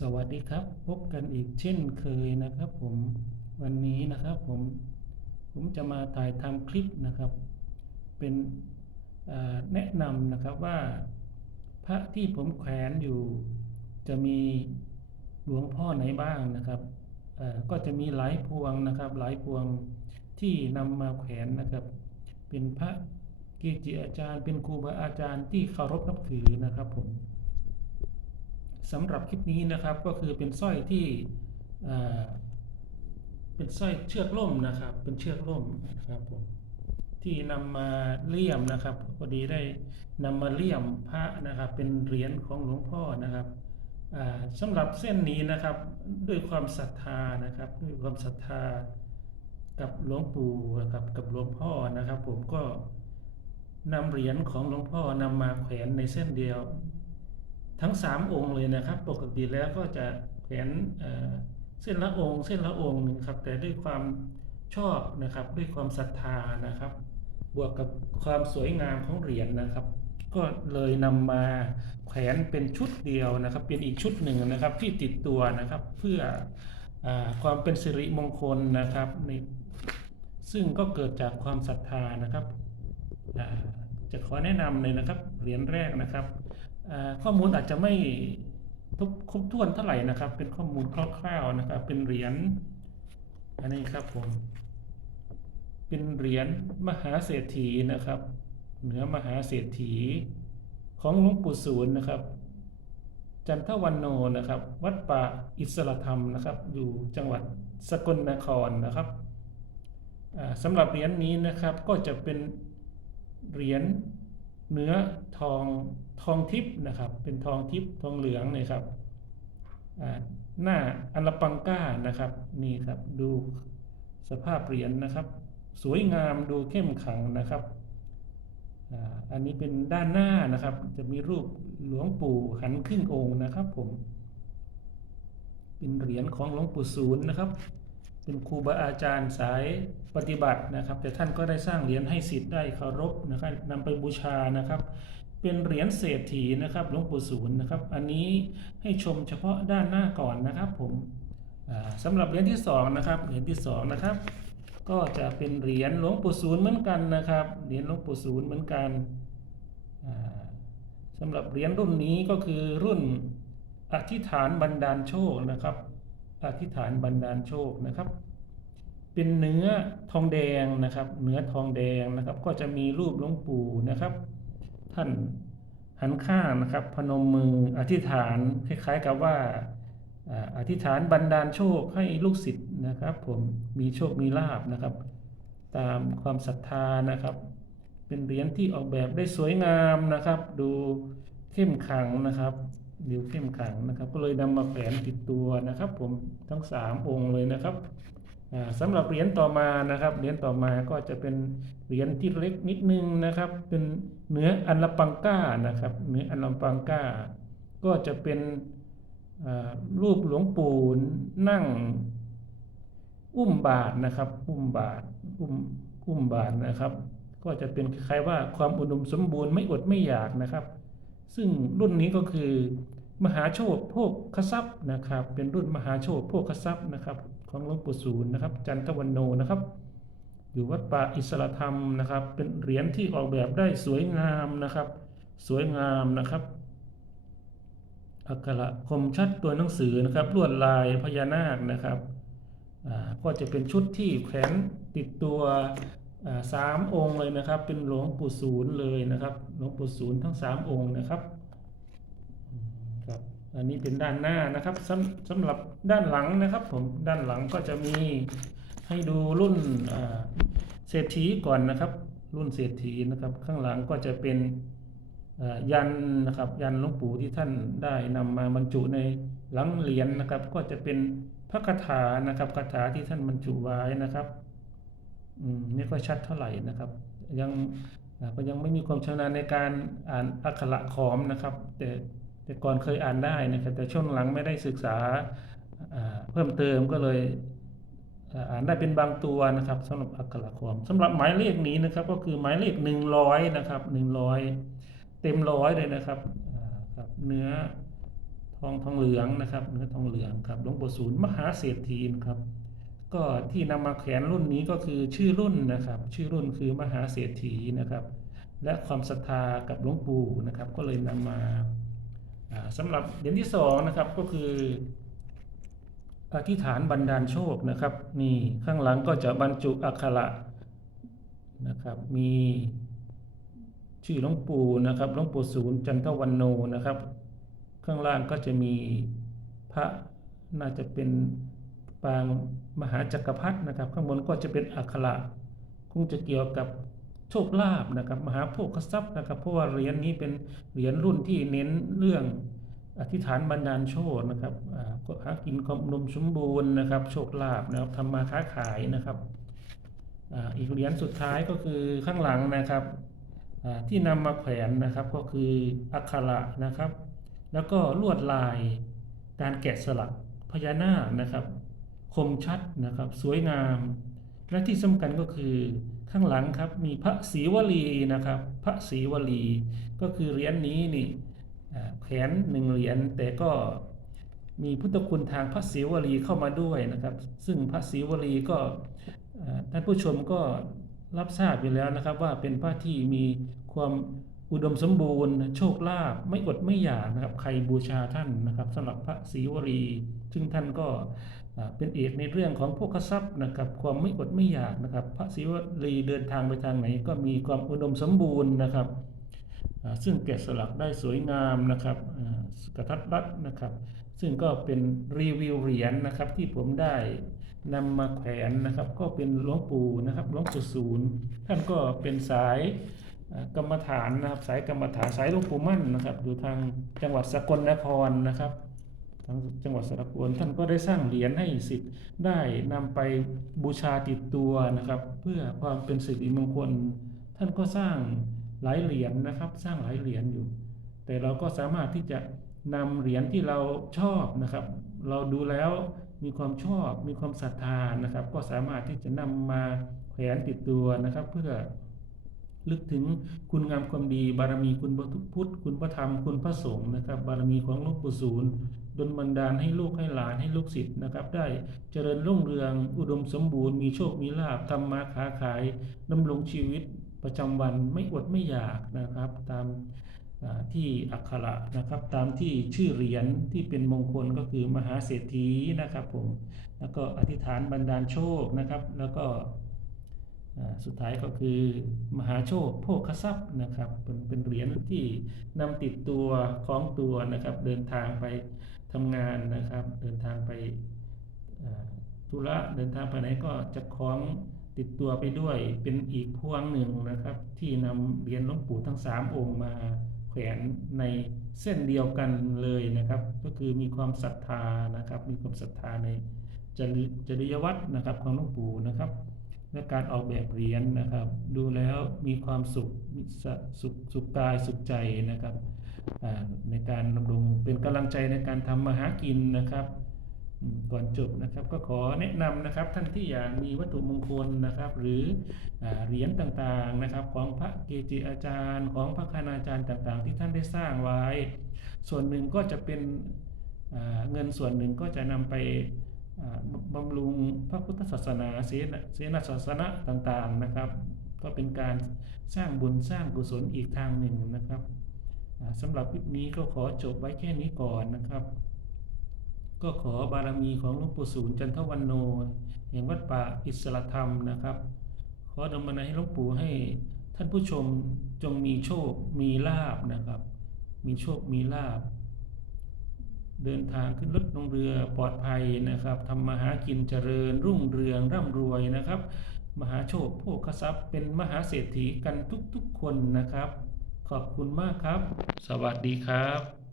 สวัสดีครับ พบกันอีกเช่นเคยนะครับ ผมวันนี้นะครับผมผมจะมาถ่ายทำคลิปนะครับ เป็นแนะนำนะครับว่า พระที่ผมแขวนอยู่ จะมีหลวงพ่อไหนบ้างนะครับก็จะมีหลายพวงนะครับ หลายพวงที่นำมาแขวนนะครับ เป็นพระเกจิอาจารย์ เป็นครูบาอาจารย์ที่เคารพนับถือนะครับผม สำหรับคลิปนี้นะครับก็คือเป็นสร้อยที่เป็นสร้อยเชือกล่มนะครับ เป็นเชือกล่มนะครับผมที่นำมาเลี่ยมนะครับพอดีได้นำมาเลี่ยมพระนะครับ เป็นเหรียญของหลวงพ่อนะครับสำหรับเส้นนี้นะครับด้วยความศรัทธานะครับ ด้วยความศรัทธากับหลวงปู่นะครับกับหลวงพ่อนะครับ ผมก็นำเหรียญของหลวงพ่อนำมาแขวนในเส้นเดียว ทั้งสามองค์เลยนะครับ ปกติแล้วก็จะแขวนเส้นละองค์ เส้นละองค์หนึ่งครับ แต่ด้วยความชอบนะครับ ด้วยความศรัทธานะครับ บวกกับความสวยงามของเหรียญนะครับ ก็เลยนำมาแขวนเป็นชุดเดียวนะครับ เป็นอีกชุดหนึ่งนะครับที่ติดตัวนะครับเพื่ออความเป็นสิริมงคลนะครับในซึ่งก็เกิดจากความศรัทธานะครับจะขอแนะนำเลยนะครับเหรียญแรกนะครับ ข้อมูลอาจจะไม่ทุกครบถ้วนเท่าไหร่นะครับ เป็นข้อมูลคร่าวๆนะครับ เป็นเหรียญอันนี้ครับผม เป็นเหรียญมหาเศรษฐีนะครับ เหนือมหาเศรษฐีของหลวงปู่ศูนย์นะครับ จันทวันโนนะครับ วัดป่าอิสระธรรมนะครับ อยู่จังหวัดสกลนครนะครับสำหรับเหรียญนี้นะครับก็จะเป็นเหรียญเนื้อทอง ทองทิพย์นะครับ เป็นทองทิพย์ทองเหลืองเนี่ยครับหน้าอัลลปังก้านะครับนี่ครับดูสภาพเหรียญนะครับ สวยงามดูเข้มขังนะครับอ่าอันนี้เป็นด้านหน้านะครับ จะมีรูปหลวงปู่หันครึ่งองค์นะครับ ผม เป็นเหรียญของหลวงปู่ศูนย์นะครับ เป็นครูบาอาจารย์สายปฏิบัตินะครับ แต่ท่านก็ได้สร้างเหรียญให้สิทธิ์ได้เคารพนะครับนำไปบูชานะครับ เป็นเหรียญเศรษฐีนะครับหลวงปู่ศูนย์นะครับ อันนี้ให้ชมเฉพาะด้านหน้าก่อนนะครับ ผมอ่าสำหรับเหรียญที่สองนะครับเหรียญที่สองนะครับ ก็จะเป็นเหรียญหลวงปู่ศูนย์เหมือนกันนะครับเหรียญหลวงปู่ศูนย์เหมือนกันอ่าสำหรับเหรียญรุ่นนี้ก็คือรุ่นอธิษฐานบันดาลโชคนะครับ อธิษฐานบันดาลโชคนะครับ เป็นเนื้อทองแดงนะครับ เนื้อทองแดงนะครับ ก็จะมีรูปหลวงปู่นะครับ ท่านหันข้างนะครับ พนมมืออธิษฐานคล้ายๆกับว่าอธิษฐานบันดาลโชคให้ลูกศิษย์นะครับ ผมมีโชคมีลาบนะครับ ตามความศรัทธานะครับ เป็นเหรียญที่ออกแบบได้สวยงามนะครับ ดูเข้มขังนะครับดูเข้มขังนะครับ ก็เลยนำมาแขวนติดตัวนะครับ ผมทั้งสามองค์เลยนะครับ สำหรับเหรียญต่อมานะครับ เหรียญต่อมาก็จะเป็นเหรียญที่เล็กนิดนึงนะครับ เป็นเนื้ออันลปังก้านะครับเนื้ออันลปังก้า ก็จะเป็นรูปหลวงปู่นั่งอุ้มบาทนะครับ อุ้มบาทอุ้มอุ้มบาทนะครับ ก็จะเป็นคล้ายว่าความอุดมสมบูรณ์ไม่อดไม่อยากนะครับ ซึ่งรุ่นนี้ก็คือมหาโชคโภคทรัพย์นะครับ เป็นรุ่นมหาโชคโภคทรัพย์นะครับ ของหลวงปู่ศูนย์นะครับ จันทวันโนนะครับ อยู่วัดป่าอิสระธรรมนะครับ เป็นเหรียญที่ออกแบบได้สวยงามนะครับ สวยงามนะครับอักขระคมชัดตัวหนังสือนะครับลวดลายพญานาคนะครับก็จะเป็นชุดที่แขวนติดตัวสามองค์เลยนะครับ เป็นหลวงปู่ศูนย์เลยนะครับ หลวงปู่ศูนย์ทั้งสามองค์นะครับ อันนี้เป็นด้านหน้านะครับสำสำหรับด้านหลังนะครับ ผมด้านหลังก็จะมีให้ดูรุ่นเศรษฐีก่อนนะครับ รุ่นเศรษฐีนะครับ ข้างหลังก็จะเป็นยันนะครับ ยันหลวงปู่ที่ท่านได้นำมาบรรจุในหลังเหรียญนะครับ ก็จะเป็นพระคาถานะครับคาถาที่ท่านบรรจุไว้นะครับอืมไม่ค่อยชัดเท่าไหร่นะครับ ยังก็ยังไม่มีความชำนาญในการอ่านอักขระขอมนะครับ แต่ แต่ก่อนเคยอ่านได้นะครับแต่ช่วงหลังไม่ได้ศึกษาเพิ่มเติมก็เลยอ่านได้เป็นบางตัวนะครับสำหรับอักขระความสำหรับหมายเลขนี้นะครับก็คือหมายเลขหนึ่งร้อยนะครับหนึ่งร้อยเต็มร้อยเลยนะครับครับเนื้อทองทองเหลืองนะครับ เนื้อทองเหลืองครับหลวงปู่ศูนย์มหาเศรษฐีนครับ ก็ที่นำมาแขวนรุ่นนี้ก็คือชื่อรุ่นนะครับ ชื่อรุ่นคือมหาเศรษฐีนะครับ และความศรัทธากับหลวงปู่นะครับ ก็เลยนำมาอ่า สำหรับเหรียญที่สองนะครับก็คืออธิษฐานบันดาลโชคนะครับนี่ข้างหลังก็จะบรรจุอักขระนะครับมีชื่อหลวงปู่นะครับหลวงปู่ศูนย์จันทวันโนนะครับ ข้างล่างก็จะมีพระน่าจะเป็นปางมหาจักรพรรดินะครับ ข้างบนก็จะเป็นอักขระคงจะเกี่ยวกับ โชคลาภนะครับมหาโภคทรัพย์นะครับ เพราะว่าเหรียญนี้เป็นเหรียญรุ่นที่เน้นเรื่องอธิษฐานบันดาลโชคนะครับก็หากินความอุดมสมบูรณ์นะครับ โชคลาภนะครับทำมาค้าขายนะครับอ,อีกเหรียญสุดท้ายก็คือข้างหลังนะครับที่นำมาแขวนนะครับก็คืออักขระนะครับ แล้วก็ลวดลายการแกะสลักพญานาคนะครับ คมชัดนะครับ สวยงาม และที่สำคัญก็คือ ข้างหลังครับมีพระศรีวลีนะครับ พระศรีวลีก็คือเหรียญนี้นี่แขนหนึ่งเหรียญแต่ก็มีพุทธคุณทางพระศิวลีเข้ามาด้วยนะครับ ซึ่งพระศิวลีก็ท่านผู้ชมก็รับทราบอยู่แล้วนะครับว่าเป็นพระที่มีความอุดมสมบูรณ์ โชคลาภไม่อดไม่อยากนะครับ ใครบูชาท่านนะครับสำหรับพระศิวลีซึ่งท่านก็ เป็นเอกในเรื่องของพวกทรัพย์นะครับความไม่อดไม่อยากนะครับ พระศิวลีเดินทางไปทางไหนก็มีความอุดมสมบูรณ์นะครับซึ่งแกะสลักได้สวยงามนะครับกระทัดรัดนะครับ ซึ่งก็เป็นรีวิวเหรียญนะครับที่ผมได้นำมาแขวนนะครับ ก็เป็นหลวงปู่นะครับหลวงปู่ศูนย์ท่านก็เป็นสายกรรมฐานนะครับ สายกรรมฐานสายหลวงปู่มั่นนะครับอยู่ทางจังหวัดสกลนครนะครับ ทางจังหวัดสระบุรีท่านก็ได้สร้างเหรียญให้สิทธิ์ได้นำไปบูชาติดตัวนะครับ เพื่อความเป็นสิริมงคล ท่านก็สร้างหลายเหรียญนะครับ สร้างหลายเหรียญอยู่ แต่เราก็สามารถที่จะนำเหรียญที่เราชอบนะครับ เราดูแล้วมีความชอบมีความศรัทธานะครับ ก็สามารถที่จะนำมาแขวนติดตัวนะครับ เพื่อ ลึกถึงคุณงามความดี บารมีคุณพระพุทธ คุณพระธรรม คุณพระสงฆ์นะครับ บารมีของหลวงปู่ศูนย์ดลบันดาลให้ลูกให้หลานให้ลูกศิษย์นะครับ ได้เจริญรุ่งเรือง อุดมสมบูรณ์ มีโชค มีลาภทำมาค้าขายดำรงชีวิตประจำวันไม่อดไม่อยากนะครับ ตามที่อักขระนะครับ ตามที่ชื่อเหรียญที่เป็นมงคลก็คือมหาเศรษฐีนะครับผมแล้วก็อธิษฐานบันดาลโชคนะครับ แล้วก็ สุดท้ายก็คือมหาโชคโภคทรัพย์นะครับเป็นเป็นเหรียญที่นำติดตัวคล้องตัวนะครับ เดินทางไปทำงานนะครับ เดินทางไปธุระเดินทางไปไหนก็จะคล้องติดตัวไปด้วยเป็นอีกพวงหนึ่งนะครับ ที่นำเหรียญหลวงปู่ทั้งสามองค์มาแขวนในเส้นเดียวกันเลยนะครับ ก็คือมีความศรัทธานะครับ มีความศรัทธาในจริจริยวัตรนะครับของหลวงปู่นะครับ และการออกแบบเหรียญนะครับ ดูแล้วมีความสุขมีสุขสุขกายสุขใจนะครับในการดำรงเป็นกำลังใจในการทำมาหากินนะครับก่อนจบนะครับก็ขอแนะนำนะครับท่านที่อยากมีวัตถุมงคลนะครับ หรืออเหรียญต่างๆนะครับ ของพระเกจิอาจารย์ ของพระคณาจารย์ต่างๆ ที่ท่านได้สร้างไว้ ส่วนหนึ่งก็จะเป็นเงินส่วนหนึ่งก็จะนำไป บำรุงพระพุทธศาสนาเสนาเสนาศาสนะต่างๆนะครับ ก็เป็นการสร้างบุญสร้างกุศลอีกทางหนึ่งนะครับสำหรับคลิปนี้ก็ขอจบไว้แค่นี้ก่อนนะครับ ก็ขอบารมีของหลวงปู่ศูนย์จันทวันโนแห่งวัดป่าอิสระธรรมนะครับ ขอดำเนินให้หลวงปู่ให้ท่านผู้ชมจงมีโชคมีลาบนะครับ มีโชคมีลาบ เดินทางขึ้นรถลงเรือปลอดภัยนะครับทำมาหากินเจริญรุ่งเรืองร่ำรวยนะครับ มหาโชคโภคทรัพย์ เป็นมหาเศรษฐีกันทุกๆคนนะครับ ขอบคุณมากครับ สวัสดีครับ